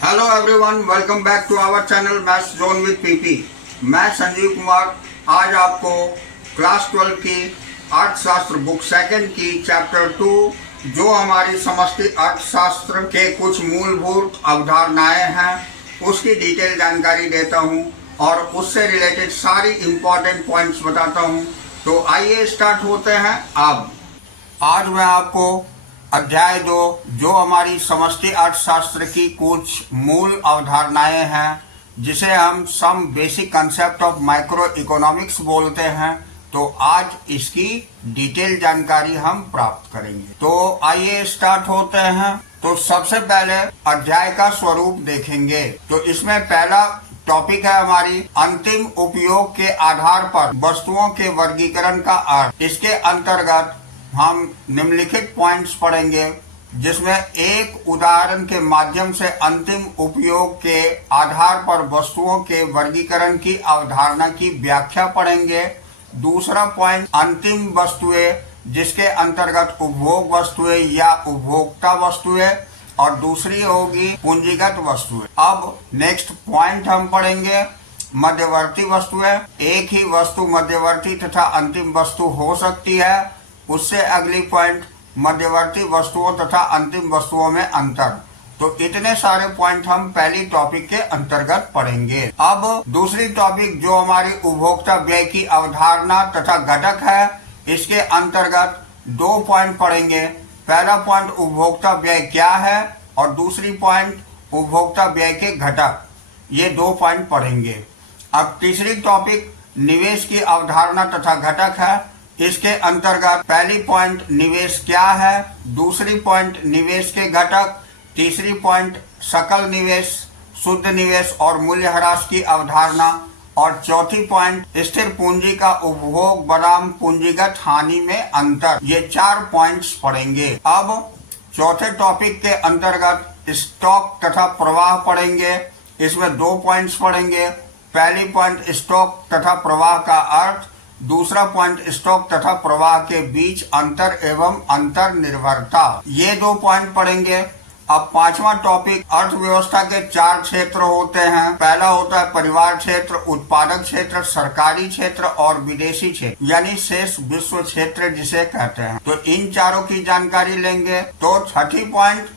Hello everyone, welcome back to our channel maths zone with PP. मैं संजीव कुमार आज आपको class 12 की अर्थशास्त्र बुक सेकंड की चैप्टर 2 जो हमारी समष्टि अर्थशास्त्र के कुछ मूलभूत अवधारणाएं हैं उसकी डिटेल जानकारी देता हूं और उससे रिलेटेड सारी इम्पोर्टेंट पॉइंट्स बताता हूं। तो आइए स्टार्ट होते हैं। अब आज मैं आपको अध्याय 2 जो हमारी समष्टि अर्थशास्त्र की कुछ मूल अवधारणाएं हैं जिसे हम some basic concept of micro economics बोलते हैं, तो आज इसकी डिटेल जानकारी हम प्राप्त करेंगे। तो आइए स्टार्ट होते हैं। तो सबसे पहले अध्याय का स्वरूप देखेंगे। तो इसमें पहला टॉपिक है हमारी अंतिम उपयोग के आधार पर वस्तुओं के वर्गीकरण का अर्थ। इसके अंतर्गत हम निम्नलिखित पॉइंट्स पढ़ेंगे जिसमें एक उदाहरण के माध्यम से अंतिम उपयोग के आधार पर वस्तुओं के वर्गीकरण की अवधारणा की व्याख्या पढ़ेंगे। दूसरा पॉइंट अंतिम वस्तुएं जिसके अंतर्गत उपभोग वस्तुएं या उपभोक्ता वस्तुएं और दूसरी होगी पूंजीगत वस्तुएं। अब नेक्स्ट पॉइंट हम पढ़ेंगे मध्यवर्ती वस्तुएं। एक ही वस्तु मध्यवर्ती तथा अंतिम वस्तु हो सकती है। उससे अगली पॉइंट मध्यवर्ती वस्तुओं तथा अंतिम वस्तुओं में अंतर। तो इतने सारे पॉइंट हम पहली टॉपिक के अंतर्गत पढ़ेंगे। अब दूसरी टॉपिक जो हमारी उपभोक्ता व्यय की अवधारणा तथा घटक है, इसके अंतर्गत 2 पॉइंट पढ़ेंगे। पहला पॉइंट उपभोक्ता व्यय क्या है और दूसरी पॉइंट उपभोक्ता व्यय के घटक। ये 2 पॉइंट पढ़ेंगे। अब तीसरी टॉपिक निवेश की अवधारणा तथा घटक है। इसके अंतर्गत पहली पॉइंट निवेश क्या है, दूसरी पॉइंट निवेश के घटक, तीसरी पॉइंट सकल निवेश, शुद्ध निवेश और मूल्यह्रास की अवधारणा और चौथी पॉइंट स्थिर पूंजी का उपभोग बनाम पूंजीगत हानि में अंतर। ये 4 पॉइंट्स पढ़ेंगे। अब चौथे टॉपिक के अंतर्गत स्टॉक तथा प्रवाह पढ़ेंगे। इसमें 2 पॉइंट्स पढ़ेंगे। पहली पॉइंट स्टॉक तथा प्रवाह का अर्थ, दूसरा पॉइंट स्टॉक तथा प्रवाह के बीच अंतर एवं अंतर निर्भरता। ये 2 पॉइंट पढ़ेंगे। अब 5वां टॉपिक अर्थव्यवस्था के 4 क्षेत्र होते हैं। पहला होता है परिवार क्षेत्र, उत्पादक क्षेत्र, सरकारी क्षेत्र और विदेशी क्षेत्र यानी शेष विश्व क्षेत्र जिसे कहते हैं। तो इन चारों की जानकारी लेंगे। तो छठी पॉइंट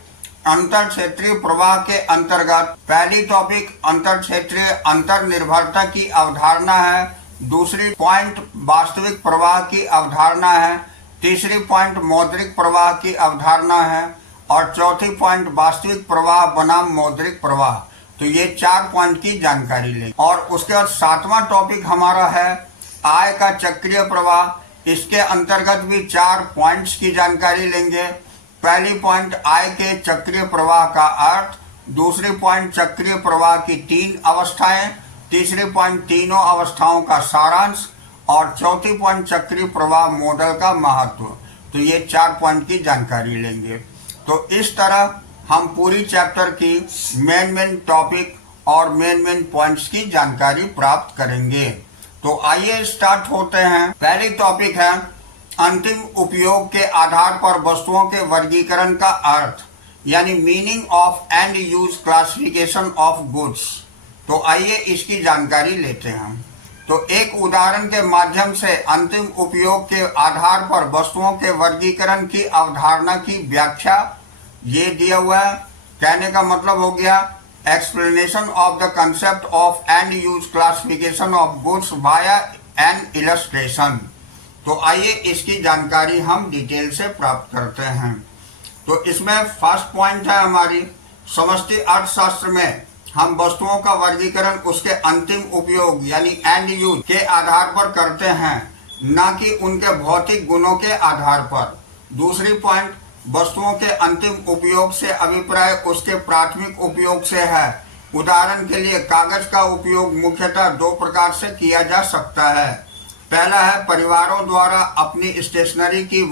अंतर क्षेत्रीय प्रवाह के अंतर्गत पहली टॉपिक अंतर क्षेत्रीय अंतर निर्भरता की अवधारणा है। दूसरी पॉइंट वास्तविक प्रवाह की अवधारणा है। तीसरी पॉइंट मौद्रिक प्रवाह की अवधारणा है और चौथी पॉइंट वास्तविक प्रवाह बनाम मौद्रिक प्रवाह। तो ये 4 पॉइंट की जानकारी लें। और उसके बाद 7वां टॉपिक हमारा है आय का चक्रीय प्रवाह। इसके अंतर्गत भी 4 पॉइंट्स की जानकारी लेंगे। पहली पॉइंट आय के चक्रीय प्रवाह का अर्थ, दूसरी पॉइंट चक्रीय प्रवाह की 3 अवस्थाएं, तीसरी पॉइंट तीनों अवस्थाओं का सारांश और चौथी पॉइंट चक्रीय प्रवाह मॉडल का महत्व। तो ये 4 पॉइंट की जानकारी लेंगे। तो इस तरह हम पूरी चैप्टर की मेन टॉपिक और मेन पॉइंट्स की जानकारी प्राप्त करेंगे। तो आइए स्टार्ट होते हैं। पहली टॉपिक है अंतिम उपयोग के आधार पर वस्तुओं के वर्गीकरण का अर्थ यानी meaning of and use classification of goods. तो आइए इसकी जानकारी लेते हैं। तो एक उदाहरण के माध्यम से अंतिम उपयोग के आधार पर वस्तुओं के वर्गीकरण की अवधारणा की व्याख्या ये दिया हुआ है। कहने का मतलब हो गया explanation of the concept of and use classification of goods via N illustration. तो आइए इसकी जानकारी हम डिटेल से प्राप्त करते हैं। तो इसमें फर्स्ट पॉइंट है हमारी समष्टि अर्थशास्त्र में हम वस्तुओं का वर्गीकरण उसके अंतिम उपयोग यानी एंड यूज के आधार पर करते हैं, न कि उनके भौतिक गुणों के आधार पर। दूसरी पॉइंट वस्तुओं के अंतिम उपयोग से अभिप्राय उसके प्राथमिक उपयोग से है। उदाहरण के लिए कागज का उपयोग मुख्यतः 2 प्रकार से किया जा सकता है। पहला है परिवारों द्वारा अपनी स्टेशनरी की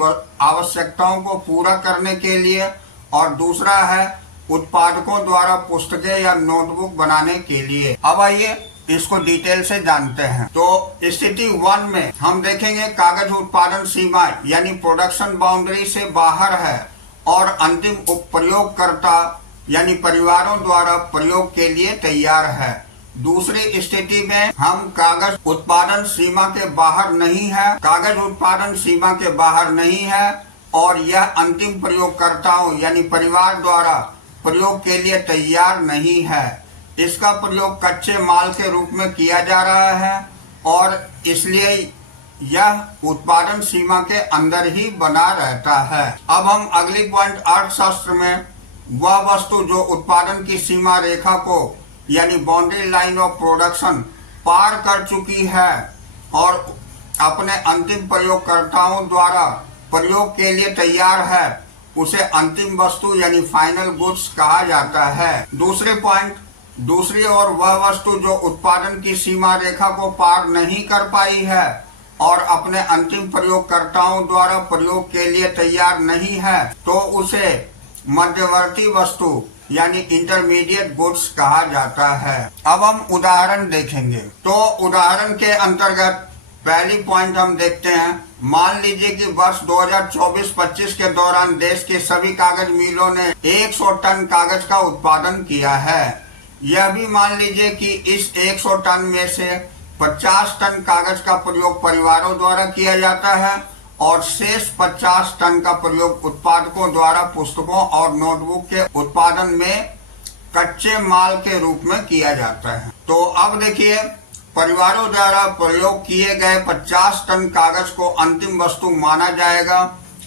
आवश्यकताओं को पूरा करने के लिए और दूसरा है उत्पादकों द्वारा पुस्तकें या नोटबुक बनाने के लिए। अब आइए इसको डिटेल से जानते हैं। तो स्थिति 1 में हम देखेंगे कागज उत्पादन सीमा यानी प्रोडक्शन बाउंड्री से बाहर है और अंतिम प्रयोगकर्ता यानी परिवारों द्वारा प्रयोग के लिए तैयार है। दूसरी स्थिति में हम कागज उत्पादन सीमा के बाहर नहीं है, कागज उत्पादन सीमा के बाहर नहीं है और यह अंतिम प्रयोगकर्ताओं यानी परिवार द्वारा प्रयोग के लिए तैयार नहीं है। इसका प्रयोग कच्चे माल के रूप में किया जा रहा है और इसलिए यह उत्पादन सीमा के अंदर ही बना रहता है। अब हम अगली पॉइंट अर्थशास्त्र में वह वस्तु जो उत्पादन की सीमा रेखा को यानी बाउंड्री लाइन ऑफ प्रोडक्शन पार कर चुकी है और अपने अंतिम प्रयोगकर्ताओं द्वारा प्रयोग के लिए तैयार है, उसे अंतिम वस्तु यानी फाइनल गुड्स कहा जाता है। दूसरी ओर वह वस्तु जो उत्पादन की सीमा रेखा को पार नहीं कर पाई है और अपने अंतिम प्रयोगकर्ताओं द्वारा प्रयोग के लिए तैयार नहीं है, तो उसे मध्यवर्ती वस्तु यानी इंटरमीडिएट गुड्स कहा जाता है। अब हम उदाहरण देखेंगे। तो उदाहरण के अंतर्गत पहली पॉइंट हम देखते हैं। मान लीजिए कि वर्ष 2024-25 के दौरान देश के सभी कागज मिलों ने 100 टन कागज का उत्पादन किया है। यह भी मान लीजिए कि इस 100 टन में से 50 टन कागज का प्रयोग परिवारों द्वारा किया जाता है और शेष 50 टन का प्रयोग उत्पादकों द्वारा पुस्तकों और नोटबुक के उत्पादन में कच्चे माल के रूप में किया जाता है। तो अब देखिए, परिवारों द्वारा प्रयोग किए गए 50 टन कागज को अंतिम वस्तु माना जाएगा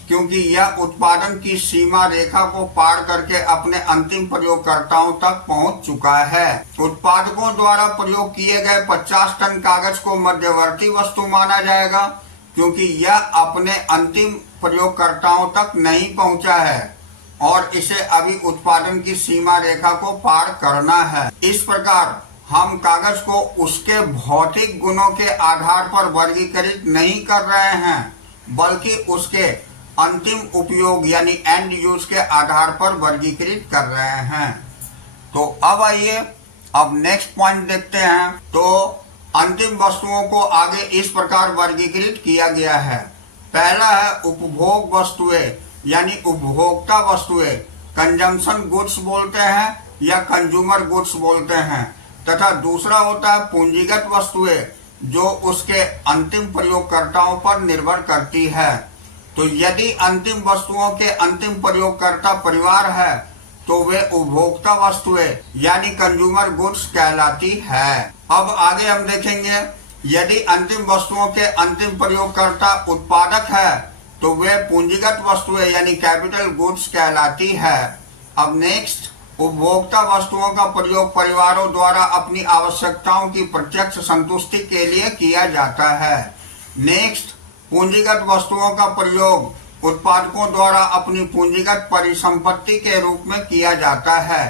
क्योंकि यह उत्पादन की सीमा रेखा को पार करके अपने अंतिम प्रयोगकर्ताओं तक पहुंच चुका है। उत्पादकों द्वारा प्रयोग किए गए 50 टन कागज को मध्यवर्ती वस्तु माना जाएगा क्योंकि यह अपने अंतिम प्रयोगकर्ताओं तक नहीं पहुंचा है और इसे अभी उत्पादन की सीमा रेखा को पार करना है। इस प्रकार हम कागज को उसके भौतिक गुणों के आधार पर वर्गीकृत नहीं कर रहे हैं बल्कि उसके अंतिम उपयोग यानी एंड यूज के आधार पर वर्गीकृत कर रहे हैं। तो अब आइए अब नेक्स्ट पॉइंट देखते हैं। तो अंतिम वस्तुओं को आगे इस प्रकार वर्गीकृत किया गया है। पहला है उपभोग वस्तुएं यानी उपभोक्ता वस्तुएं, कंजम्पशन गुड्स बोलते हैं या कंज्यूमर गुड्स बोलते हैं, तथा दूसरा होता है पूंजीगत वस्तुएं जो उसके अंतिम प्रयोगकर्ताओं पर निर्भर करती है। तो यदि अंतिम वस्तुओं के अंतिम प्रयोगकर्ता परिवार है तो वे उपभोक्ता वस्तुएं यानी कंज्यूमर गुड्स कहलाती है। अब आगे हम देखेंगे, यदि अंतिम वस्तुओं के अंतिम प्रयोगकर्ता उत्पादक है तो वे पूंजीगत वस्तुएं यानी कैपिटल गुड्स कहलाती है। अब नेक्स्ट, उपभोक्ता वस्तुओं का प्रयोग परिवारों द्वारा अपनी आवश्यकताओं की प्रत्यक्ष संतुष्टि के लिए किया जाता है। नेक्स्ट, पूंजीगत वस्तुओं का प्रयोग उत्पादकों द्वारा अपनी पूंजीगत परिसंपत्ति के रूप में किया जाता है।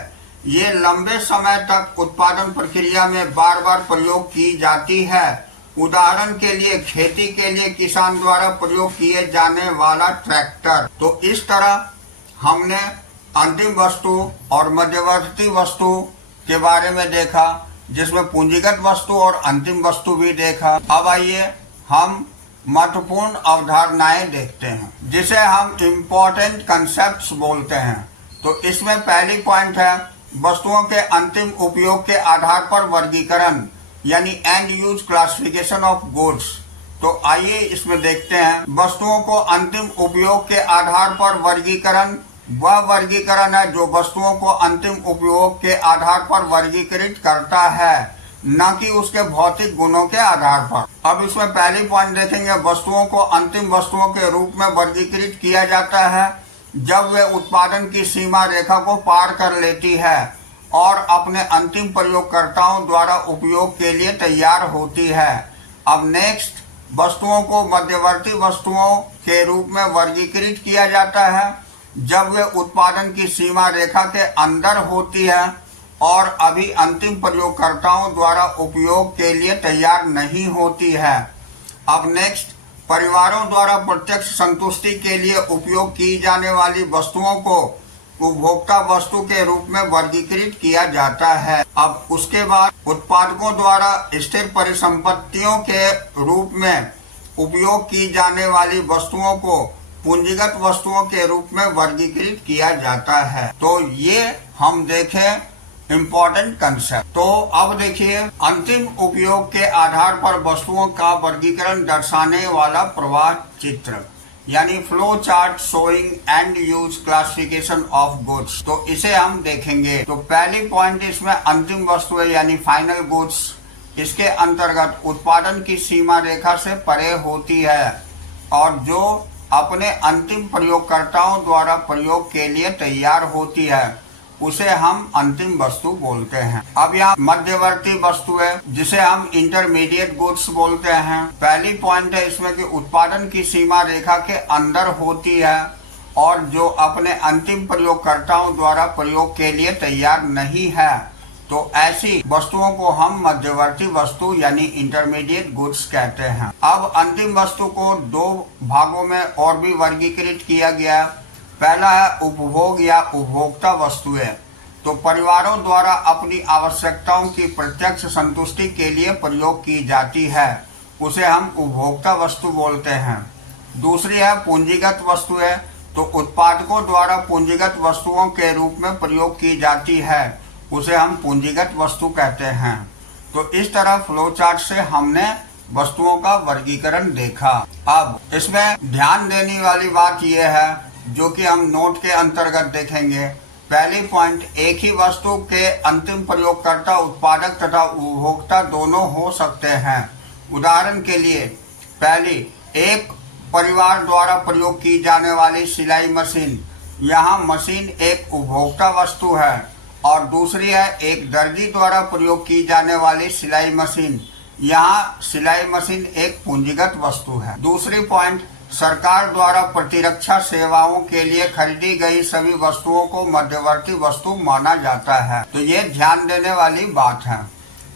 ये लंबे समय तक उत्पादन प्रक्रिया में बार बार प्रयोग की जाती है। उदाहरण के लिए खेती के लिए किसान द्वारा प्रयोग किए जाने वाला ट्रैक्टर। तो इस तरह हमने अंतिम वस्तु और मध्यवर्ती वस्तु के बारे में देखा, जिसमें पूंजीगत वस्तु और अंतिम वस्तु भी देखा। अब आइए हम महत्वपूर्ण अवधारणाएं देखते हैं जिसे हम इम्पोर्टेंट कंसेप्ट्स बोलते हैं। तो इसमें पहली पॉइंट है वस्तुओं के अंतिम उपयोग के आधार पर वर्गीकरण यानी and use classification of goods. तो आइए इसमें देखते हैं। वस्तुओं को अंतिम उपयोग के आधार पर वर्गीकरण वह वर्गीकरण है जो वस्तुओं को अंतिम उपयोग के आधार पर वर्गीकृत करता है, न कि उसके भौतिक गुणों के आधार पर। अब इसमें पहली पॉइंट देखेंगे, वस्तुओं को अंतिम वस्तुओं के रूप में वर्गीकृत किया जाता है जब वे उत्पादन की सीमा रेखा को पार कर लेती है और अपने अंतिम प्रयोगकर्ताओं द्वारा उपयोग के लिए तैयार होती है। अब नेक्स्ट, वस्तुओं को मध्यवर्ती वस्तुओं के रूप में वर्गीकृत किया जाता है जब वे उत्पादन की सीमा रेखा के अंदर होती है और अभी अंतिम प्रयोगकर्ताओं द्वारा उपयोग के लिए तैयार नहीं होती है। अब नेक्स्ट, परिवारों द्वारा प्रत्यक्ष संतुष्टि के लिए उपयोग की जाने वाली वस्तुओं को उपभोक्ता वस्तु के रूप में वर्गीकृत किया जाता है। अब उसके बाद उत्पादकों द्वारा स्थिर परिसंपत्तियों के रूप में उपयोग की जाने वाली वस्तुओं को पूंजीगत वस्तुओं के रूप में वर्गीकृत किया जाता है। तो ये हम देखें इम्पोर्टेंट कंसेप्ट। तो अब देखिए, अंतिम उपयोग के आधार पर वस्तुओं का वर्गीकरण दर्शाने वाला प्रवाह चित्र यानी flow chart showing and use classification of goods. तो इसे हम देखेंगे। तो पहली पॉइंट इसमें अंतिम वस्तुएं यानी फाइनल गुड्स, इसके अंतर्गत उत्पादन की सीमा रेखा से परे होती है और जो अपने अंतिम प्रयोगकर्ताओं द्वारा प्रयोग के लिए तैयार होती है, उसे हम अंतिम वस्तु बोलते हैं। अब यहाँ मध्यवर्ती वस्तु है जिसे हम इंटरमीडिएट गुड्स बोलते हैं। पहली पॉइंट है इसमें कि उत्पादन की सीमा रेखा के अंदर होती है और जो अपने अंतिम प्रयोगकर्ताओं द्वारा प्रयोग के लिए तैयार नहीं है, तो ऐसी वस्तुओं को हम मध्यवर्ती वस्तु यानी इंटरमीडिएट गुड्स कहते हैं। अब अंतिम वस्तु को दो भागों में और भी वर्गीकृत किया गया। पहला है उपभोग या उपभोक्ता वस्तुएं। तो परिवारों द्वारा अपनी आवश्यकताओं की प्रत्यक्ष संतुष्टि के लिए प्रयोग की जाती है, उसे हम उपभोक्ता वस्तु बोलते हैं। दूसरी है पूंजीगत वस्तुएं। तो उत्पादकों द्वारा पूंजीगत वस्तुओं के रूप में प्रयोग की जाती है, उसे हम पूंजीगत वस्तु कहते हैं। तो इस तरह फ्लो चार्ट से हमने वस्तुओं का वर्गीकरण देखा। अब इसमें ध्यान देने वाली बात यह है, जो कि हम नोट के अंतर्गत देखेंगे। पहली पॉइंट, एक ही वस्तु के अंतिम प्रयोगकर्ता उत्पादक तथा उपभोक्ता दोनों हो सकते हैं। उदाहरण के लिए, पहली, एक परिवार द्वारा प्रयोग की जाने वाली सिलाई मशीन, यहाँ मशीन एक उपभोक्ता वस्तु है। और दूसरी है एक दर्जी द्वारा प्रयोग की जाने वाली सिलाई मशीन, यहाँ सिलाई मशीन एक पूंजीगत वस्तु है। दूसरी पॉइंट, सरकार द्वारा प्रतिरक्षा सेवाओं के लिए खरीदी गई सभी वस्तुओं को मध्यवर्ती वस्तु माना जाता है। तो ये ध्यान देने वाली बात है।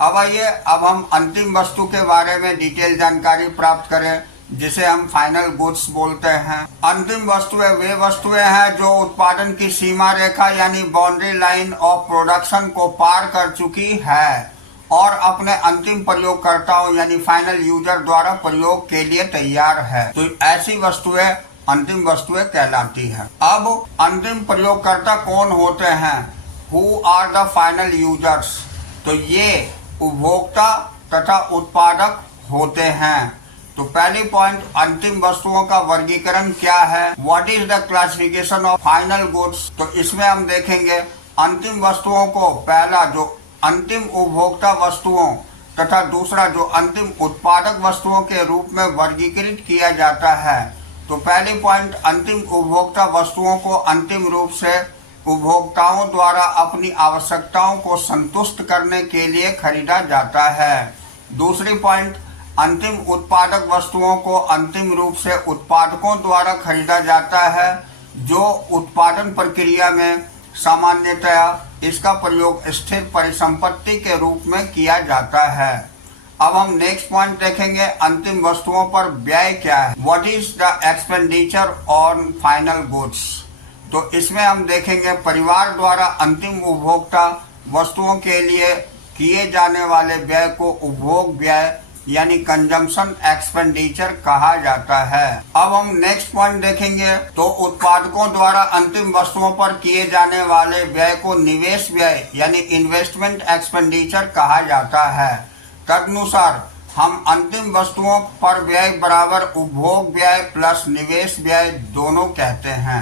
अब आइए, अब हम अंतिम वस्तु के बारे में डिटेल जानकारी प्राप्त करें, जिसे हम फाइनल गुड्स बोलते हैं। अंतिम वस्तुएं वे वस्तुएं हैं जो उत्पादन की सीमा रेखा यानी बाउंड्री लाइन ऑफ प्रोडक्शन को पार कर चुकी है और अपने अंतिम प्रयोगकर्ताओं यानी फाइनल यूजर द्वारा प्रयोग के लिए तैयार है। तो ऐसी वस्तुएं अंतिम वस्तुएं कहलाती हैं। अब अंतिम प्रयोगकर्ता कौन होते हैं? Who are the final users? तो ये उपभोक्ता तथा उत्पादक होते हैं। तो पहली पॉइंट, अंतिम वस्तुओं का वर्गीकरण क्या है? What is the classification of final goods? तो इसमें हम देखेंगे अंतिम वस्तुओं को, पहला जो अंतिम उपभोक्ता वस्तुओं तथा दूसरा जो अंतिम उत्पादक वस्तुओं के रूप में वर्गीकृत किया जाता है। तो पहली पॉइंट, अंतिम उपभोक्ता वस्तुओं को अंतिम रूप से उपभोक्ताओं द्वारा अपनी आवश्यकताओं को संतुष्ट करने के लिए खरीदा जाता है। दूसरी पॉइंट, अंतिम उत्पादक वस्तुओं को अंतिम रूप से उत्पादकों द्वारा खरीदा जाता है, जो उत्पादन प्रक्रिया में सामान्यतया इसका प्रयोग स्थिर परिसंपत्ति के रूप में किया जाता है। अब हम नेक्स्ट पॉइंट देखेंगे, अंतिम वस्तुओं पर व्यय क्या है? What is the expenditure on final goods? तो इसमें हम देखेंगे परिवार द्वारा अंतिम उपभोक्ता वस्तुओं के लिए किए जाने वाले व्यय को उपभोग व्यय यानी कंजम्पशन एक्सपेंडिचर कहा जाता है। अब हम नेक्स्ट पॉइंट देखेंगे, तो उत्पादकों द्वारा अंतिम वस्तुओं पर किए जाने वाले व्यय को निवेश व्यय यानी इन्वेस्टमेंट एक्सपेंडिचर कहा जाता है। तदनुसार हम अंतिम वस्तुओं पर व्यय बराबर उपभोग व्यय प्लस निवेश व्यय दोनों कहते हैं।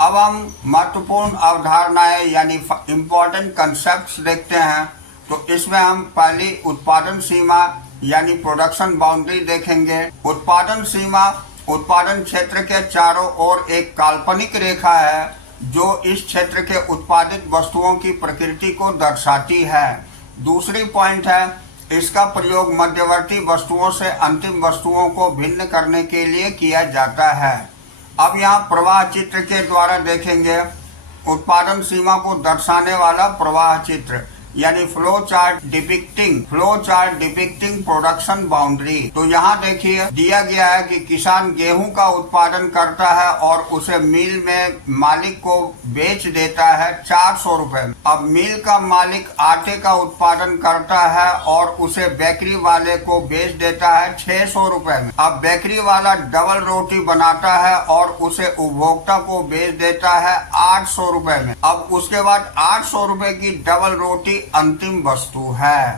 अब हम महत्वपूर्ण अवधारणाएं यानी इम्पोर्टेंट कंसेप्ट देखते हैं। तो इसमें हम पहली उत्पादन सीमा यानी प्रोडक्शन बाउंड्री देखेंगे। उत्पादन सीमा उत्पादन क्षेत्र के चारों ओर एक काल्पनिक रेखा है जो इस क्षेत्र के उत्पादित वस्तुओं की प्रकृति को दर्शाती है। दूसरी पॉइंट है, इसका प्रयोग मध्यवर्ती वस्तुओं से अंतिम वस्तुओं को भिन्न करने के लिए किया जाता है। अब यहाँ प्रवाह चित्र के द्वारा देखेंगे उत्पादन सीमा को दर्शाने वाला प्रवाह चित्र। यानी flow chart depicting production boundary. तो यहाँ देखिए दिया गया है कि किसान गेहूं का उत्पादन करता है और उसे मिल में मालिक को बेच देता है 400 रुपए में। अब मिल का मालिक आटे का उत्पादन करता है और उसे बेकरी वाले को बेच देता है 600 रुपए में। अब बेकरी वाला डबल रोटी बनाता है और उसे उपभोक्ता को बेच देता है 800 रुपए में। अब उसके बाद 800 रुपए की डबल रोटी अंतिम वस्तु है।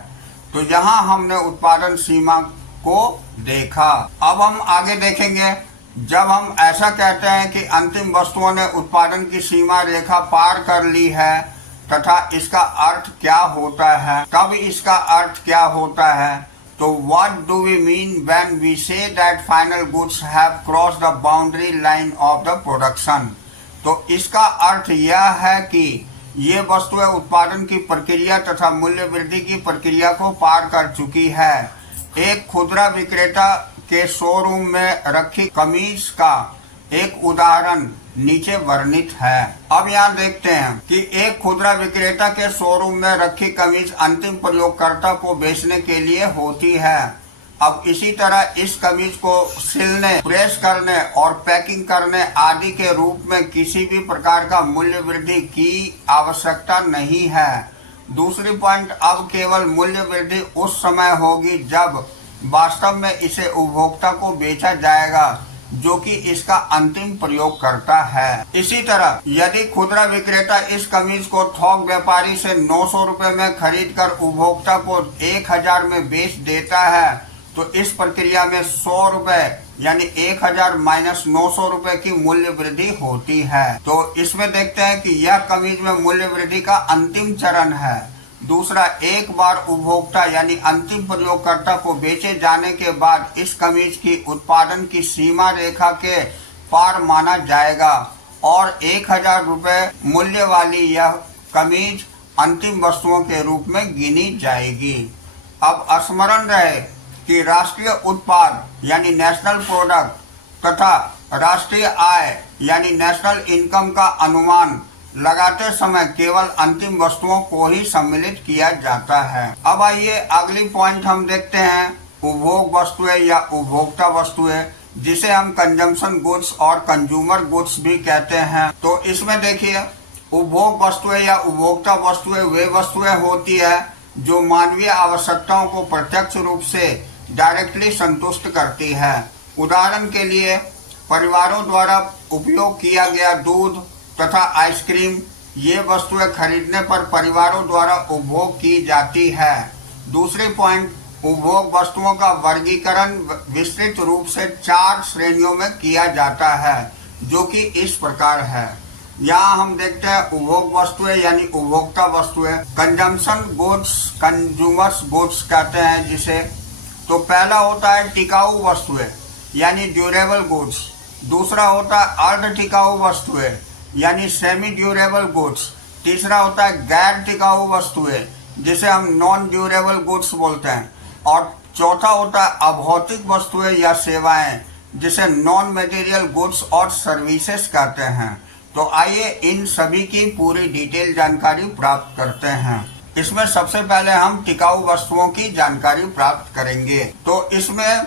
तो यहाँ हमने उत्पादन सीमा को देखा। अब हम आगे देखेंगे, जब हम ऐसा कहते हैं कि अंतिम वस्तुओं ने उत्पादन की सीमा रेखा पार कर ली है तथा इसका अर्थ क्या होता है, तब इसका अर्थ क्या होता है। तो what do we mean when we say that final goods have crossed the boundary line of the production? तो इसका अर्थ यह है कि ये वस्तुएं उत्पादन की प्रक्रिया तथा मूल्य वृद्धि की प्रक्रिया को पार कर चुकी है। एक खुदरा विक्रेता के शोरूम में रखी कमीज का एक उदाहरण नीचे वर्णित है। अब यहाँ देखते हैं कि एक खुदरा विक्रेता के शोरूम में रखी कमीज अंतिम प्रयोगकर्ता को बेचने के लिए होती है। अब इसी तरह इस कमीज को सिलने, प्रेस करने और पैकिंग करने आदि के रूप में किसी भी प्रकार का मूल्य वृद्धि की आवश्यकता नहीं है। दूसरी पॉइंट, अब केवल मूल्य वृद्धि उस समय होगी जब वास्तव में इसे उपभोक्ता को बेचा जाएगा जो कि इसका अंतिम प्रयोग करता है। इसी तरह यदि खुदरा विक्रेता इस कमीज को थोक व्यापारी से 900 रुपए में खरीद कर उपभोक्ता को 1000 में बेच देता है तो इस प्रक्रिया में 100 रुपए यानी 1000 माइनस 900 रुपए की मूल्य वृद्धि होती है। तो इसमें देखते हैं कि यह कमीज में मूल्य वृद्धि का अंतिम चरण है। दूसरा, एक बार उपभोक्ता यानी अंतिम प्रयोगकर्ता को बेचे जाने के बाद इस कमीज की उत्पादन की सीमा रेखा के पार माना जाएगा और 1000 रुपए मूल्य वाली यह कमीज अंतिम वस्तुओं के रूप में गिनी जाएगी। अब स्मरण रहे कि राष्ट्रीय उत्पाद यानी नेशनल प्रोडक्ट तथा राष्ट्रीय आय यानी नेशनल इनकम का अनुमान लगाते समय केवल अंतिम वस्तुओं को ही सम्मिलित किया जाता है। अब आइए अगली पॉइंट हम देखते हैं, उपभोग वस्तुएं या उपभोक्ता वस्तुएं, जिसे हम कंजम्पशन गुड्स और कंज्यूमर गुड्स भी कहते हैं। तो इसमें देखिए, उपभोग वस्तुएं या उपभोक्ता वस्तुएं वे वस्तुएं होती है जो मानवीय आवश्यकताओं को प्रत्यक्ष रूप से डायरेक्टली संतुष्ट करती है। उदाहरण के लिए परिवारों द्वारा उपयोग किया गया दूध तथा आइसक्रीम, ये वस्तुएं खरीदने पर परिवारों द्वारा उपभोग की जाती है। दूसरी पॉइंट, उपभोग वस्तुओं का वर्गीकरण विस्तृत रूप से 4 श्रेणियों में किया जाता है जो कि इस प्रकार है। यहाँ हम देखते हैं उपभोग वस्तुएं यानी उपभोक्ता वस्तुएं, कंजम्पशन गुड्स, कंज्यूमर्स गुड्स कहते हैं जिसे। तो पहला होता है टिकाऊ वस्तुएं यानी ड्यूरेबल गुड्स। दूसरा होता है अर्ध टिकाऊ वस्तुएं यानी सेमी ड्यूरेबल गुड्स। तीसरा होता है गैर टिकाऊ वस्तुएं जिसे हम नॉन ड्यूरेबल गुड्स बोलते हैं। और चौथा होता है अभौतिक वस्तुएं या सेवाएं जिसे नॉन मटेरियल गुड्स और सर्विसेज कहते हैं। तो आइए इन सभी की पूरी डिटेल जानकारी प्राप्त करते हैं। इसमें सबसे पहले हम टिकाऊ वस्तुओं की जानकारी प्राप्त करेंगे। तो इसमें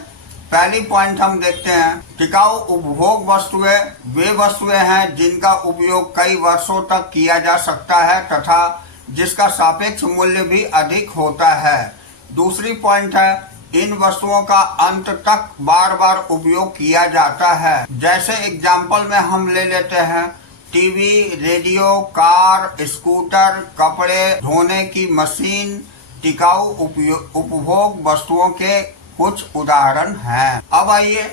पहली पॉइंट हम देखते हैं, टिकाऊ उपभोग वस्तुएं वे वस्तुएं हैं जिनका उपयोग कई वर्षों तक किया जा सकता है तथा जिसका सापेक्ष मूल्य भी अधिक होता है। दूसरी पॉइंट है, इन वस्तुओं का अंत तक बार बार उपयोग किया जाता है। जैसे एग्जाम्पल में हम ले लेते हैं टीवी, रेडियो, कार, स्कूटर, कपड़े धोने की मशीन टिकाऊ उपभोग वस्तुओं के कुछ उदाहरण हैं। अब आइए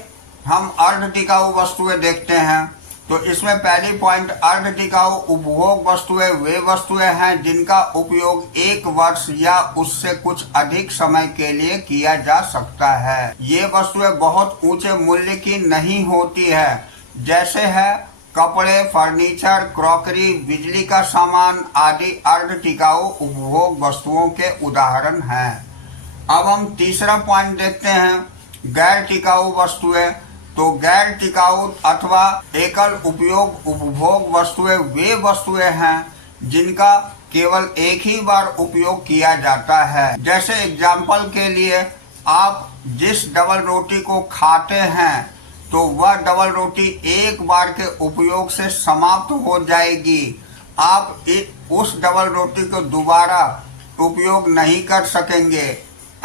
हम अर्ध टिकाऊ वस्तुएं देखते हैं। तो इसमें पहली पॉइंट, अर्ध टिकाऊ उपभोग वस्तुएं वे वस्तुएं हैं जिनका उपयोग 1 वर्ष या उससे कुछ अधिक समय के लिए किया जा सकता है। ये वस्तुएं बहुत ऊंचे मूल्य की नहीं होती है, जैसे है कपड़े, फर्नीचर, क्रॉकरी, बिजली का सामान आदि अर्ध टिकाऊ उपभोग वस्तुओं के उदाहरण हैं। अब हम तीसरा पॉइंट देखते हैं, गैर टिकाऊ वस्तुएं। तो गैर टिकाऊ अथवा एकल उपयोग उपभोग वस्तुएं वे वस्तुएं हैं जिनका केवल एक ही बार उपयोग किया जाता है। जैसे एग्जाम्पल के लिए आप जिस डबल रोटी को खाते हैं तो वह डबल रोटी एक बार के उपयोग से समाप्त हो जाएगी। आप उस डबल रोटी को दोबारा उपयोग नहीं कर सकेंगे।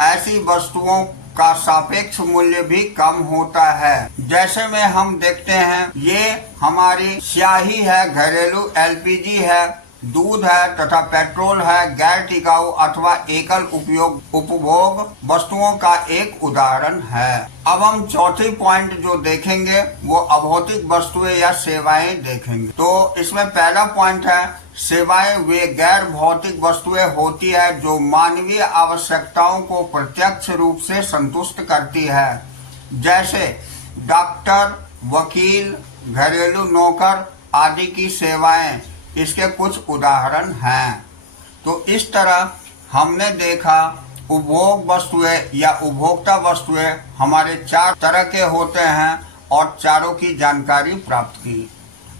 ऐसी वस्तुओं का सापेक्ष मूल्य भी कम होता है। जैसे में हम देखते हैं, ये हमारी स्याही है, घरेलू एलपीजी है, दूध है तथा पेट्रोल है, गैर टिकाऊ अथवा एकल उपभोग वस्तुओं का एक उदाहरण है। अब हम चौथी पॉइंट जो देखेंगे वो अभौतिक वस्तुएं या सेवाएं देखेंगे। तो इसमें पहला पॉइंट है, सेवाएं वे गैर भौतिक वस्तुएं होती है जो मानवीय आवश्यकताओं को प्रत्यक्ष रूप से संतुष्ट करती है। जैसे डॉक्टर, वकील, घरेलू नौकर आदि की सेवाएं इसके कुछ उदाहरण हैं। तो इस तरह हमने देखा उपभोग वस्तुएं या उपभोक्ता वस्तुएं हमारे 4 तरह के होते हैं और चारों की जानकारी प्राप्त की।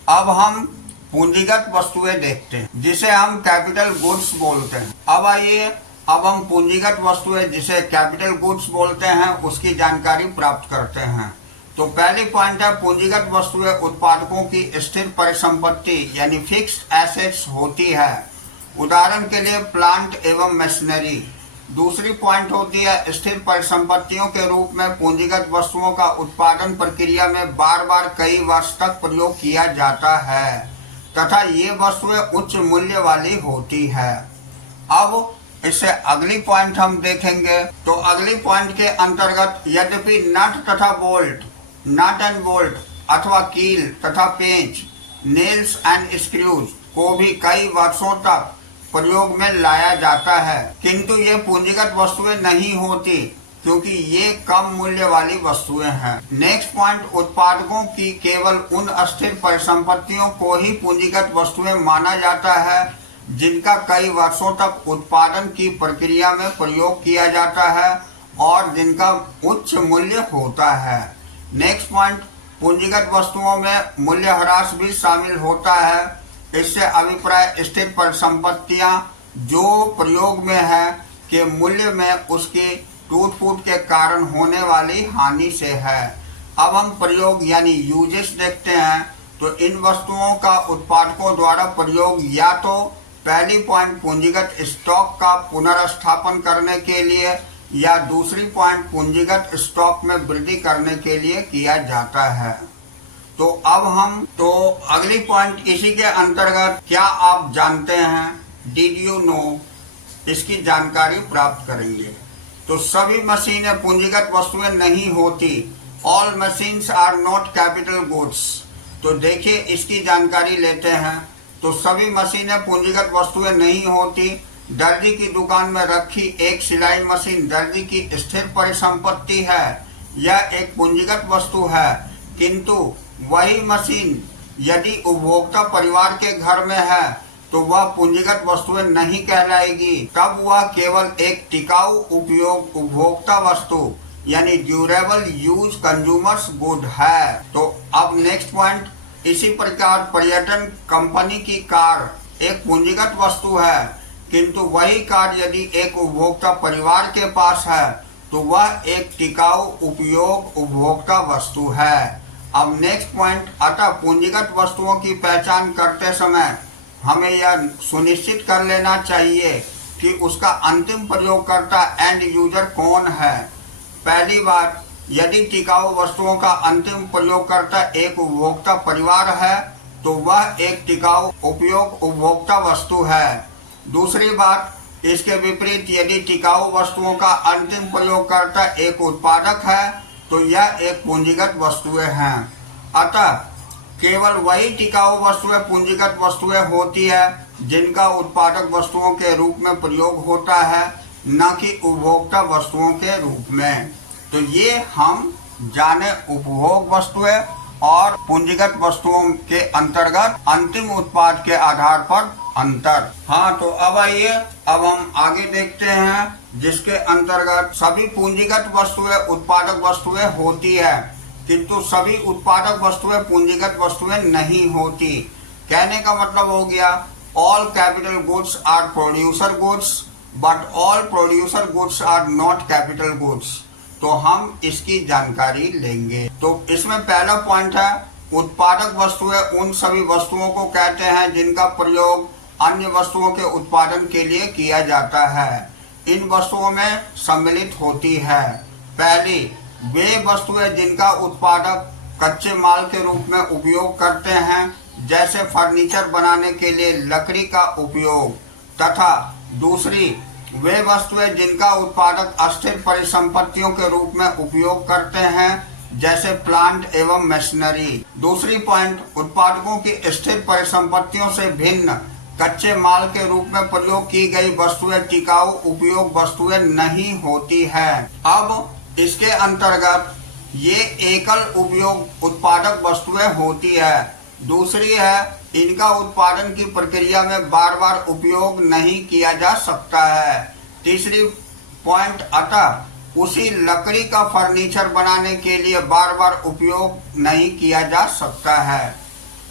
अब हम पूंजीगत वस्तुएं देखते हैं जिसे हम कैपिटल गुड्स बोलते हैं। अब आइए अब हम पूंजीगत वस्तुएं जिसे कैपिटल गुड्स बोलते हैं उसकी जानकारी प्राप्त करते हैं। तो पहली पॉइंट है, पूंजीगत वस्तुएं उत्पादकों की स्थिर परिसंपत्ति यानी फिक्स्ड एसेट्स होती है। उदाहरण के लिए प्लांट एवं मशीनरी। दूसरी पॉइंट होती है, स्थिर परिसंपत्तियों के रूप में पूंजीगत वस्तुओं का उत्पादन प्रक्रिया में बार बार कई वर्ष तक प्रयोग किया जाता है तथा ये वस्तुएं उच्च मूल्य वाली होती है। अब इससे अगली पॉइंट हम देखेंगे। तो अगली पॉइंट के अंतर्गत यद्यपि नट एंड बोल्ट अथवा कील तथा पेंच, नेल्स एंड स्क्रूज को भी कई वर्षों तक प्रयोग में लाया जाता है, किंतु ये पूंजीगत वस्तुएं नहीं होती क्योंकि ये कम मूल्य वाली वस्तुएं हैं। नेक्स्ट पॉइंट, उत्पादकों की केवल उन अस्थिर परिसंपत्तियों को ही पूंजीगत वस्तुएं माना जाता है जिनका कई वर्षों तक उत्पादन की प्रक्रिया में प्रयोग किया जाता है और जिनका उच्च मूल्य होता है। नेक्स्ट पॉइंट, पूंजीगत वस्तुओं में मूल्यह्रास भी शामिल होता है। इससे अभिप्राय स्थिर परिसंपत्तियां जो प्रयोग में है के मूल्य में उसकी टूट फूट के कारण होने वाली हानि से है। अब हम प्रयोग यानी यूजेस देखते हैं। तो इन वस्तुओं का उत्पादकों द्वारा प्रयोग या तो पहली पॉइंट पूंजीगत स्टॉक का पुनर्स्थापन करने के लिए या दूसरी पॉइंट पूंजीगत स्टॉक में वृद्धि करने के लिए किया जाता है। तो अब हम अगली पॉइंट इसी के अंतर्गत क्या आप जानते हैं, डिड यू नो, इसकी जानकारी प्राप्त करेंगे। तो सभी मशीनें पूंजीगत वस्तुएं नहीं होती। All machines are not capital goods. तो देखिए इसकी जानकारी लेते हैं। तो सभी मशीनें पूंजीगत वस्तुएं नहीं होती। दर्जी की दुकान में रखी एक सिलाई मशीन दर्जी की स्थिर परिसंपत्ति है, यह एक पूंजीगत वस्तु है, किंतु वही मशीन यदि उपभोक्ता परिवार के घर में है तो वह पूंजीगत वस्तुएं नहीं कहलाएगी, तब वह केवल एक टिकाऊ उपयोग उपभोक्ता वस्तु यानी ड्यूरेबल यूज कंज्यूमर्स गुड है। तो अब नेक्स्ट पॉइंट, इसी प्रकार पर्यटन कंपनी की कार एक पूंजीगत वस्तु है, किंतु वही कार यदि एक उपभोक्ता परिवार के पास है तो वह एक टिकाऊ उपयोग उपभोक्ता वस्तु है। अब नेक्स्ट पॉइंट, अतः पूंजीगत वस्तुओं की पहचान करते समय हमें यह सुनिश्चित कर लेना चाहिए कि उसका अंतिम प्रयोगकर्ता एंड यूजर कौन है। पहली बात, यदि टिकाऊ वस्तुओं का अंतिम प्रयोगकर्ता एक उपभोक्ता परिवार है तो वह एक टिकाऊ उपयोग उपभोक्ता वस्तु है। दूसरी बात, इसके विपरीत यदि टिकाऊ वस्तुओं का अंतिम प्रयोगकर्ता एक उत्पादक है तो यह एक पूंजीगत वस्तुएं हैं। अतः केवल वही टिकाऊ वस्तुएं पूंजीगत वस्तुएं होती है जिनका उत्पादक वस्तुओं के रूप में प्रयोग होता है, न कि उपभोक्ता वस्तुओं के रूप में। तो ये हम जाने उपभोग वस्तुएं और पूंजीगत वस्तुओं के अंतर्गत अंतिम उत्पाद के आधार पर अंतर। हाँ, तो अब आइए अब हम आगे देखते हैं जिसके अंतर्गत सभी पूंजीगत वस्तुएं उत्पादक वस्तुएं होती है, किंतु सभी उत्पादक वस्तुएं पूंजीगत वस्तुएं नहीं होती। कहने का मतलब हो गया all capital goods are producer goods but all producer goods are not capital goods. तो हम इसकी जानकारी लेंगे। तो इसमें पहला पॉइंट है, उत्पादक वस्तुएं उन सभी वस्तुओं को कहते हैं जिनका प्रयोग अन्य वस्तुओं के उत्पादन के लिए किया जाता है। इन वस्तुओं में सम्मिलित होती है। पहली, वे वस्तुएं जिनका उत्पादक कच्चे माल के रूप में उपयोग करते हैं, जैसे फर्नीचर बनाने के लिए लकड़ी का उपयोग, तथा दूसरी, वे वस्तुएं जिनका उत्पादक अस्थिर परिसंपत्तियों के रूप में उपयोग करते हैं, जैसे प्लांट एवं मशीनरी। दूसरी पॉइंट, उत्पादकों की स्थिर परिसंपत्तियों से भिन्न कच्चे माल के रूप में प्रयोग की गई वस्तुएं टिकाऊ उपयोग वस्तुएं नहीं होती है। अब इसके अंतर्गत ये एकल उपयोग उत्पादक वस्तुएं होती है। दूसरी है, इनका उत्पादन की प्रक्रिया में बार बार उपयोग नहीं किया जा सकता है। तीसरी पॉइंट, अतः उसी लकड़ी का फर्नीचर बनाने के लिए बार बार उपयोग नहीं किया जा सकता है।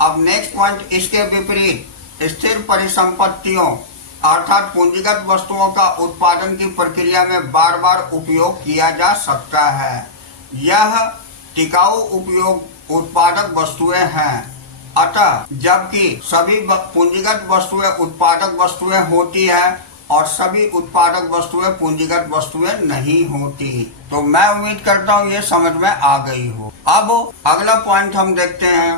अब नेक्स्ट पॉइंट, इसके विपरीत स्थिर परिसंपत्तियों अर्थात पूंजीगत वस्तुओं का उत्पादन की प्रक्रिया में बार बार उपयोग किया जा सकता है। यह टिकाऊ उपयोग उत्पादक वस्तुएं हैं। अतः जबकि सभी पूंजीगत वस्तुएं उत्पादक वस्तुएं होती है और सभी उत्पादक वस्तुएं पूंजीगत वस्तुएं नहीं होती। तो मैं उम्मीद करता हूँ ये समझ में आ गई हो। अब अगला पॉइंट हम देखते हैं।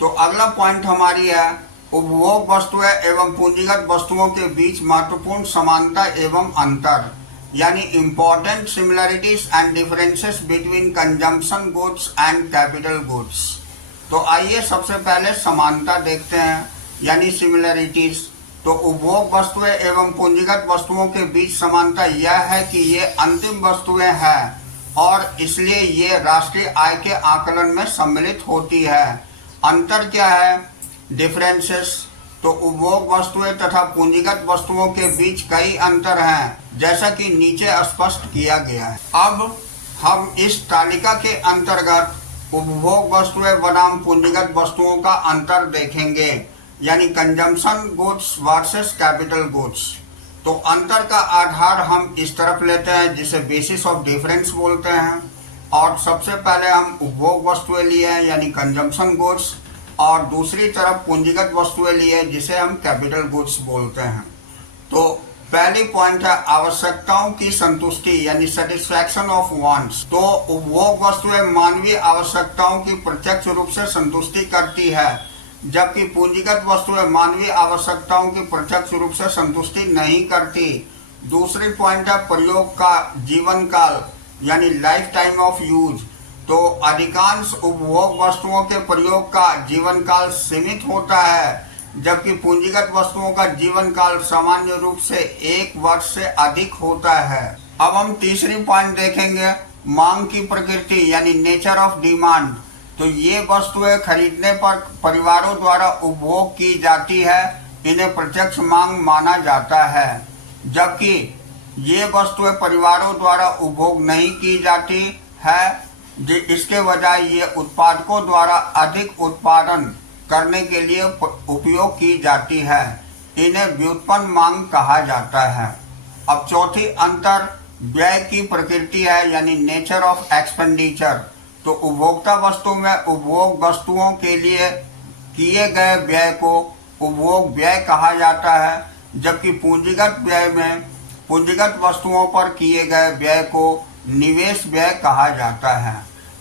तो अगला पॉइंट हमारी है, उपभोग वस्तुएं एवं पूंजीगत वस्तुओं के बीच महत्वपूर्ण समानता एवं अंतर, यानी important similarities and differences between consumption goods and capital goods. तो आइए सबसे पहले समानता देखते हैं, यानी सिमिलरिटीज। तो उपभोग वस्तुएं एवं पूंजीगत वस्तुओं के बीच समानता यह है कि ये अंतिम वस्तुएं हैं और इसलिए ये राष्ट्रीय आय के आकलन में सम्मिलित होती है। अंतर क्या है? डिफरेंसेस। तो उपभोग वस्तुएं तथा पूंजीगत वस्तुओं के बीच कई अंतर हैं, जैसा कि नीचे स्पष्ट किया गया है। अब हम इस तालिका के अंतर्गत उपभोग वस्तुएं बनाम पूंजीगत वस्तुओं का अंतर देखेंगे, यानी consumption goods versus capital goods. तो अंतर का आधार हम इस तरफ लेते हैं, जिसे बेसिस ऑफ डिफरेंस बोलते हैं। और सबसे पहले हम उपभोग वस्तुएं लिए हैं, यानी कंजम्पशन गुड्स, और दूसरी तरफ पूंजीगत वस्तुएं लिए, जिसे हम कैपिटल गुड्स बोलते हैं। तो पहली पॉइंट है आवश्यकताओं की संतुष्टि, यानी सेटिस्फैक्शन ऑफ वांट्स। तो उपभोग वस्तुएं मानवीय आवश्यकताओं की प्रत्यक्ष रूप से संतुष्टि करती है, जबकि पूंजीगत वस्तुएं मानवीय आवश्यकताओं की प्रत्यक्ष रूप से संतुष्टि नहीं करती। दूसरी पॉइंट है प्रयोग का जीवन काल, यानी लाइफ टाइम ऑफ यूज। तो अधिकांश उपभोग वस्तुओं के प्रयोग का जीवन काल सीमित होता है, जबकि पूंजीगत वस्तुओं का जीवन काल सामान्य रूप से 1 वर्ष से अधिक होता है। अब हम तीसरी पॉइंट देखेंगे, मांग की प्रकृति, यानी नेचर ऑफ डिमांड। तो ये वस्तुएं खरीदने पर परिवारों द्वारा उपभोग की जाती है, इन्हें प्रत्यक्ष मांग माना जाता है। जबकि ये वस्तुएं परिवारों द्वारा उपभोग नहीं की जाती है, इसके बजाय ये उत्पादकों द्वारा अधिक उत्पादन करने के लिए उपयोग की जाती है, इन्हें व्युत्पन्न मांग कहा जाता है। अब चौथी अंतर व्यय की प्रकृति है, यानी नेचर ऑफ एक्सपेंडिचर। तो उपभोक्ता वस्तु में उपभोग वस्तुओं के लिए किए गए व्यय को उपभोग व्यय कहा जाता है, जबकि पूंजीगत व्यय में पूंजीगत वस्तुओं पर किए गए व्यय को निवेश व्यय कहा जाता है।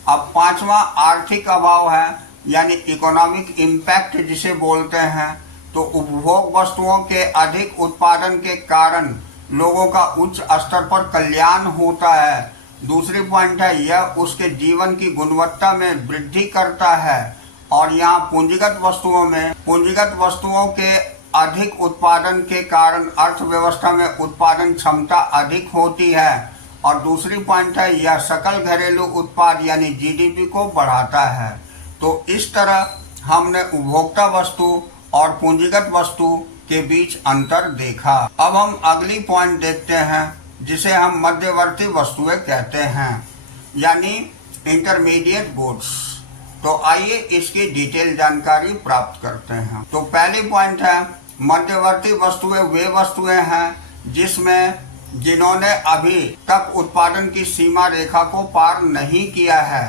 अब पांचवा आर्थिक अभाव है, यानी इकोनॉमिक इम्पैक्ट जिसे बोलते हैं। तो उपभोग वस्तुओं के अधिक उत्पादन के कारण लोगों का उच्च स्तर पर कल्याण होता है। दूसरी पॉइंट है, यह उसके जीवन की गुणवत्ता में वृद्धि करता है। और यहाँ पूंजीगत वस्तुओं के अधिक उत्पादन के कारण अर्थव्यवस्था में उत्पादन क्षमता अधिक होती है। और दूसरी पॉइंट है, यह सकल घरेलू उत्पाद यानी जीडीपी को बढ़ाता है। तो इस तरह हमने उपभोक्ता वस्तु और पूंजीगत वस्तु के बीच अंतर देखा। अब हम अगली पॉइंट देखते हैं, जिसे हम मध्यवर्ती वस्तुएं कहते हैं, यानी इंटरमीडिएट गुड्स। तो आइए इसकी डिटेल जानकारी प्राप्त करते हैं। तो पहली पॉइंट है मध्यवर्ती वस्तुएं वे वस्तुएं हैं जिन्होंने अभी तक उत्पादन की सीमा रेखा को पार नहीं किया है।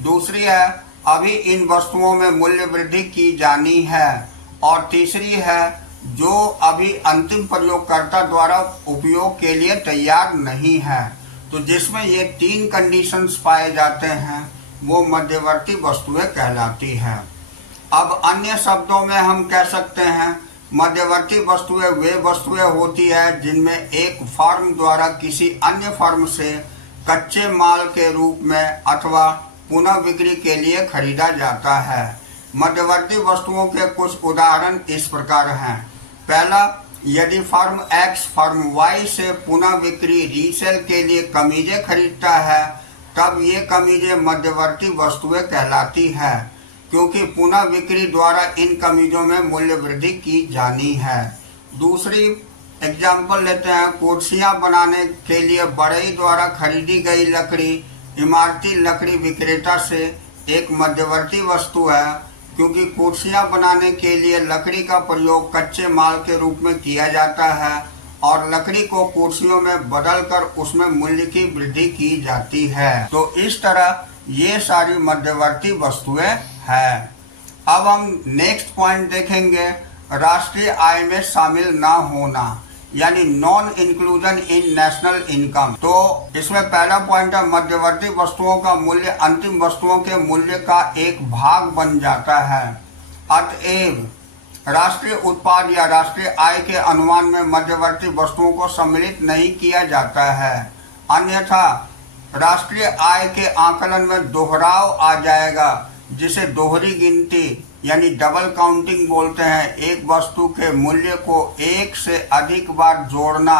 दूसरी है, अभी इन वस्तुओं में मूल्य वृद्धि की जानी है। और तीसरी है, जो अभी अंतिम प्रयोगकर्ता द्वारा उपयोग के लिए तैयार नहीं है। तो जिसमें ये 3 कंडीशंस पाए जाते हैं वो मध्यवर्ती वस्तुएं कहलाती हैं। अब अन्य शब्दों में हम कह सकते हैं मध्यवर्ती वस्तुएं वे वस्तुएं होती है जिनमें एक फर्म द्वारा किसी अन्य फर्म से कच्चे माल के रूप में अथवा पुनः बिक्री के लिए खरीदा जाता है। मध्यवर्ती वस्तुओं के कुछ उदाहरण इस प्रकार हैं। पहला, यदि फर्म X फर्म Y से पुनः बिक्री रीसेल के लिए कमीजें खरीदता है तब ये कमीजें मध्यवर्ती वस्तुएं कहलाती है, क्योंकि पुनः बिक्री द्वारा इन कमीजों में मूल्य वृद्धि की जानी है। दूसरी एग्जाम्पल लेते हैं, कुर्सियां बनाने के लिए बढ़ई द्वारा खरीदी गई लकड़ी इमारती लकड़ी विक्रेता से एक मध्यवर्ती वस्तु है, क्योंकि कुर्सियां बनाने के लिए लकड़ी का प्रयोग कच्चे माल के रूप में किया जाता है और लकड़ी को कुर्सियों में बदलकर उसमें मूल्य की वृद्धि की जाती है। तो इस तरह ये सारी मध्यवर्ती वस्तुएं हैं। अब हम नेक्स्ट पॉइंट देखेंगे, राष्ट्रीय आय में शामिल न होना यानी non inclusion in national income. तो इसमें पहला पॉइंट है, मध्यवर्ती वस्तुओं का मूल्य अंतिम वस्तुओं के मूल्य का एक भाग बन जाता है। अतएव राष्ट्रीय उत्पाद या राष्ट्रीय आय के अनुमान में मध्यवर्ती वस्तुओं को सम्मिलित नहीं किया जाता है, अन्यथा राष्ट्रीय आय के आकलन में दोहराव आ जाएगा, जिसे दोहरी गिनती यानी डबल काउंटिंग बोलते हैं। एक वस्तु के मूल्य को एक से अधिक बार जोड़ना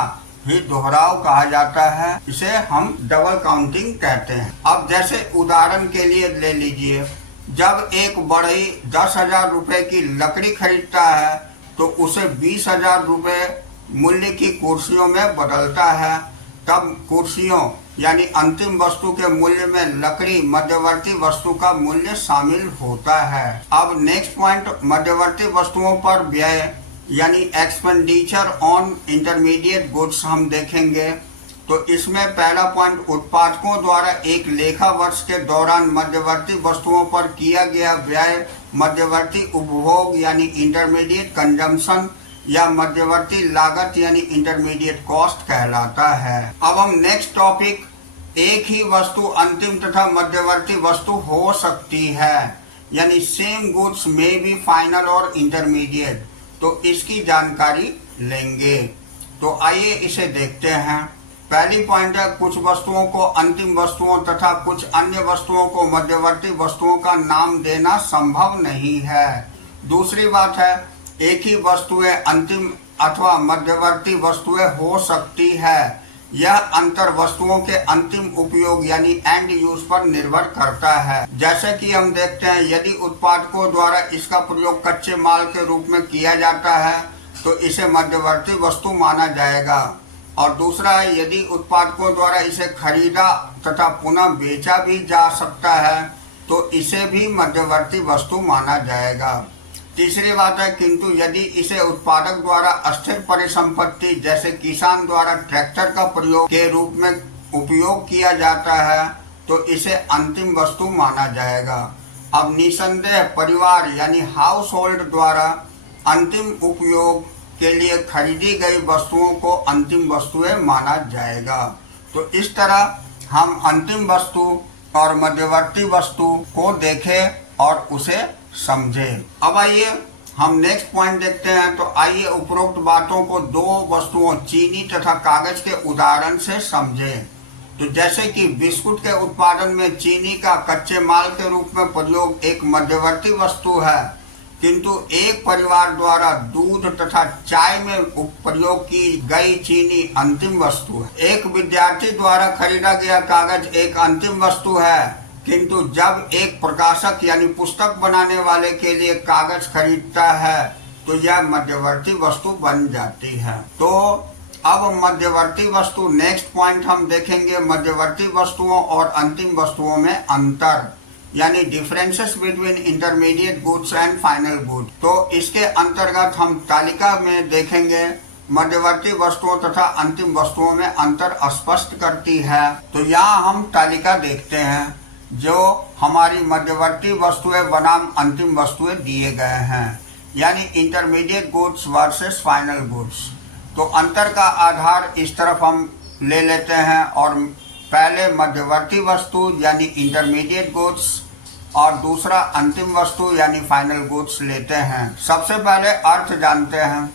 ही दोहराव कहा जाता है, इसे हम डबल काउंटिंग कहते हैं। अब जैसे उदाहरण के लिए ले लीजिए, जब एक बढ़ई 10,000 रुपए की लकड़ी खरीदता है तो उसे 20,000 रुपए मूल्य की कुर्सियों में बदलता है, तब कुर्सियों यानी अंतिम वस्तु के मूल्य में लकड़ी मध्यवर्ती वस्तु का मूल्य शामिल होता है। अब नेक्स्ट पॉइंट, मध्यवर्ती वस्तुओं पर व्यय यानी एक्सपेंडिचर ऑन इंटरमीडिएट गुड्स हम देखेंगे। तो इसमें पहला पॉइंट, उत्पादकों द्वारा एक लेखा वर्ष के दौरान मध्यवर्ती वस्तुओं पर किया गया व्यय मध्यवर्ती उपभोग यानी इंटरमीडिएट कंजम्पशन या मध्यवर्ती लागत यानी इंटरमीडिएट कॉस्ट कहलाता है। अब हम नेक्स्ट टॉपिक, एक ही वस्तु अंतिम तथा मध्यवर्ती वस्तु हो सकती है यानी सेम गुड्स में बी फाइनल और इंटरमीडिएट। तो इसकी जानकारी लेंगे। तो आइए इसे देखते हैं। पहली पॉइंट है, कुछ वस्तुओं को अंतिम वस्तुओं तथा कुछ अन्य वस्तुओं को मध्यवर्ती वस्तुओं का नाम देना संभव नहीं है। दूसरी बात है, एक ही वस्तुएं अंतिम अथवा मध्यवर्ती वस्तुएं हो सकती है। यह अंतर वस्तुओं के अंतिम उपयोग यानी एंड यूज पर निर्भर करता है। जैसे कि हम देखते हैं, यदि उत्पादकों द्वारा इसका प्रयोग कच्चे माल के रूप में किया जाता है तो इसे मध्यवर्ती वस्तु माना जाएगा। और दूसरा है, यदि उत्पादकों द्वारा इसे खरीदा तथा पुनः बेचा भी जा सकता है तो इसे भी मध्यवर्ती वस्तु माना जाएगा। तीसरी बात है, किंतु यदि इसे उत्पादक द्वारा अस्थिर परिसंपत्ति जैसे किसान द्वारा ट्रैक्टर का प्रयोग के रूप में उपयोग किया जाता है तो इसे अंतिम वस्तु माना जाएगा। अब निसंदेह परिवार यानी हाउस होल्ड द्वारा अंतिम उपयोग के लिए खरीदी गई वस्तुओं को अंतिम वस्तुएं माना जाएगा। तो इस तरह हम अंतिम वस्तु और मध्यवर्ती वस्तु को देखें और उसे समझे। अब आइए हम नेक्स्ट पॉइंट देखते हैं। तो आइए उपरोक्त बातों को दो वस्तुओं चीनी तथा कागज के उदाहरण से समझें। तो जैसे कि बिस्कुट के उत्पादन में चीनी का कच्चे माल के रूप में प्रयोग एक मध्यवर्ती वस्तु है, किंतु एक परिवार द्वारा दूध तथा चाय में प्रयोग की गई चीनी अंतिम वस्तु है। एक विद्यार्थी द्वारा खरीदा गया कागज एक अंतिम वस्तु है, किंतु जब एक प्रकाशक यानी पुस्तक बनाने वाले के लिए कागज खरीदता है तो यह मध्यवर्ती वस्तु बन जाती है। तो अब मध्यवर्ती वस्तु, नेक्स्ट पॉइंट हम देखेंगे मध्यवर्ती वस्तुओं और अंतिम वस्तुओं में अंतर। यानी differences between intermediate goods and final good. तो इसके अंतर्गत हम तालिका में देखेंगे मध्यवर्ती वस्तुओं तथा अंतिम वस्तुओं में अंतर स्पष्ट करती है। तो यहाँ हम तालिका देखते हैं जो हमारी मध्यवर्ती वस्तुएं बनाम अंतिम वस्तुएं दिए गए हैं, यानी intermediate goods versus final goods. तो अंतर का आधार इस तरफ हम ले लेते हैं और पहले मध्यवर्ती वस्तु यानी इंटरमीडिएट गुड्स और दूसरा अंतिम वस्तु यानी फाइनल गुड्स लेते हैं। सबसे पहले अर्थ जानते हैं।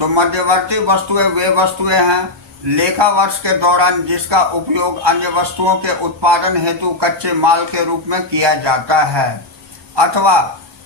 तो मध्यवर्ती वस्तुएं वे वस्तुएं हैं लेखा वर्ष के दौरान जिसका उपयोग अन्य वस्तुओं के उत्पादन हेतु कच्चे माल के रूप में किया जाता है, अथवा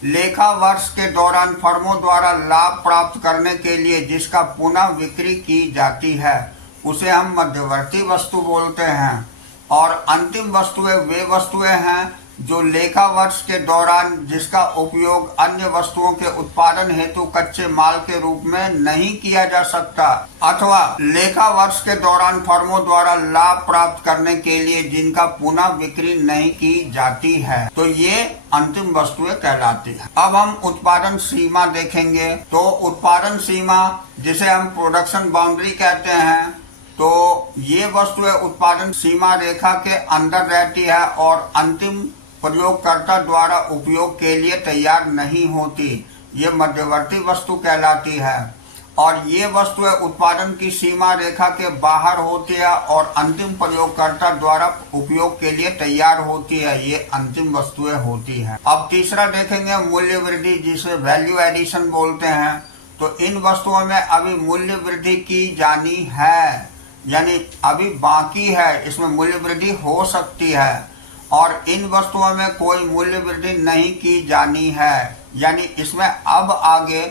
लेखा वर्ष के दौरान फर्मों द्वारा लाभ प्राप्त करने के लिए जिसका पुनः बिक्री की जाती है, उसे हम मध्यवर्ती वस्तु बोलते हैं। और अंतिम वस्तुएं वे वस्तुएं हैं जो लेखा वर्ष के दौरान जिसका उपयोग अन्य वस्तुओं के उत्पादन हेतु कच्चे माल के रूप में नहीं किया जा सकता, अथवा लेखा वर्ष के दौरान फर्मों द्वारा लाभ प्राप्त करने के लिए जिनका पुनः बिक्री नहीं की जाती है, तो ये अंतिम वस्तुएं कहलाती है। अब हम उत्पादन सीमा देखेंगे। तो उत्पादन सीमा जिसे हम प्रोडक्शन बाउंड्री कहते हैं, तो ये वस्तुएं उत्पादन सीमा रेखा के अंदर रहती है और अंतिम प्रयोगकर्ता द्वारा उपयोग के लिए तैयार नहीं होती, ये मध्यवर्ती वस्तु कहलाती है। और ये वस्तुएं उत्पादन की सीमा रेखा के बाहर होती है और अंतिम प्रयोगकर्ता द्वारा उपयोग के लिए तैयार होती है, ये अंतिम वस्तुएं होती हैं। अब तीसरा देखेंगे मूल्य वृद्धि, जिसे वैल्यू एडिशन बोलते हैं। तो इन वस्तुओं में अभी मूल्य वृद्धि की जानी है, यानी अभी बाकी है, इसमें मूल्य वृद्धि हो सकती है। और इन वस्तुओं में कोई मूल्य वृद्धि नहीं की जानी है, यानी इसमें अब आगे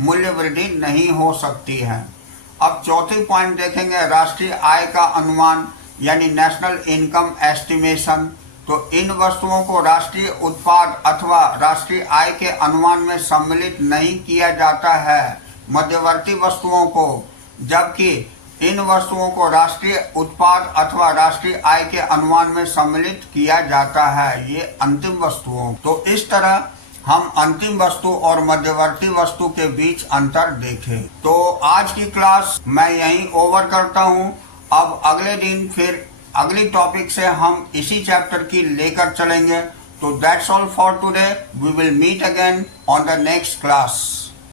मूल्य वृद्धि नहीं हो सकती है। अब चौथी पॉइंट देखेंगे राष्ट्रीय आय का अनुमान, यानी नेशनल इनकम एस्टिमेशन। तो इन वस्तुओं को राष्ट्रीय उत्पाद अथवा राष्ट्रीय आय के अनुमान में सम्मिलित नहीं किया जाता है, मध्यवर्ती वस्तुओं को, जबकि इन वस्तुओं को राष्ट्रीय उत्पाद अथवा राष्ट्रीय आय के अनुमान में सम्मिलित किया जाता है, ये अंतिम वस्तुओं। तो इस तरह हम अंतिम वस्तु और मध्यवर्ती वस्तु के बीच अंतर देखें। तो आज की क्लास मैं यहीं ओवर करता हूँ। अब अगले दिन फिर अगली टॉपिक से हम इसी चैप्टर की लेकर चलेंगे। तो that's all for today. We will meet again on the next class.